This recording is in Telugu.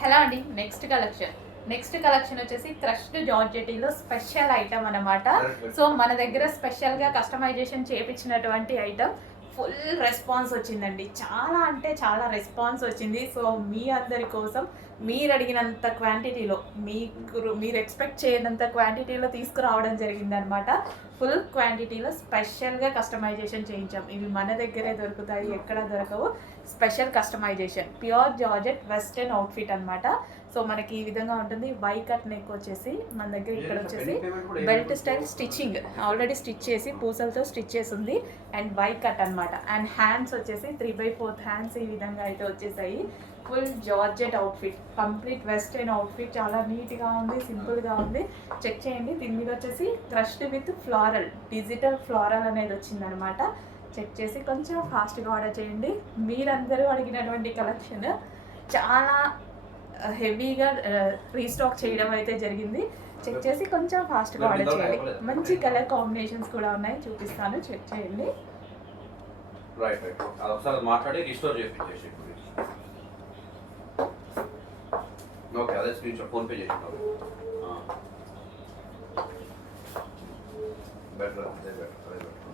హలో అండి. నెక్స్ట్ కలెక్షన్ వచ్చేసి క్రష్డ్ జార్జెటీలో స్పెషల్ ఐటమ్ అనమాట. సో మన దగ్గర స్పెషల్గా కస్టమైజేషన్ చేయించినటువంటి ఐటమ్. ఫుల్ రెస్పాన్స్ వచ్చిందండి. చాలా అంటే చాలా రెస్పాన్స్ వచ్చింది. సో మీ అందరి కోసం మీరు అడిగినంత క్వాంటిటీలో మీరు ఎక్స్పెక్ట్ చేయనంత క్వాంటిటీలో తీసుకురావడం జరిగిందనమాట. ఫుల్ క్వాంటిటీలో స్పెషల్గా కస్టమైజేషన్ చేయించాం. ఇవి మన దగ్గరే దొరుకుతాయి, ఎక్కడ దొరకవు. Special customisation pure georgette western outfit అనమాట. సో మనకి ఈ విధంగా ఉంటుంది. వై కట్ నెక్ వచ్చేసి మన దగ్గర ఇక్కడ వచ్చేసి belt style stitching already stitch చేసి పూసలతో స్టిచ్ చేసి ఉంది. అండ్ వై కట్ అనమాట. అండ్ హ్యాండ్స్ వచ్చేసి 3/4 హ్యాండ్స్ ఈ విధంగా అయితే వచ్చేసాయి. Full georgette outfit, complete western outfit. చాలా నీట్గా ఉంది, సింపుల్గా ఉంది. చెక్ చేయండి. దీని మీద వచ్చేసి crushed with floral, digital floral అనేది వచ్చిందనమాట. చెక్ చేసి కొంచెం ఫాస్ట్గా ఆర్డర్ చేయండి. మీరందరూ అడిగినటువంటి కలెక్షన్ చాలా హెవీగా రీస్టాక్ చేయడం అయితే జరిగింది. చెక్ చేసి కొంచెం ఫాస్ట్గా ఆర్డర్ చేయండి. మంచి కలర్ కాంబినేషన్స్ కూడా ఉన్నాయి, చూపిస్తాను. చెక్ చేయండి. మాట్లాడి రిస్టోర్ చేయించేసి ఓకే, అదే స్క్రీన్ షాట్ ఫోన్పే చేసినావు. బెటర్ అదే బెటర్.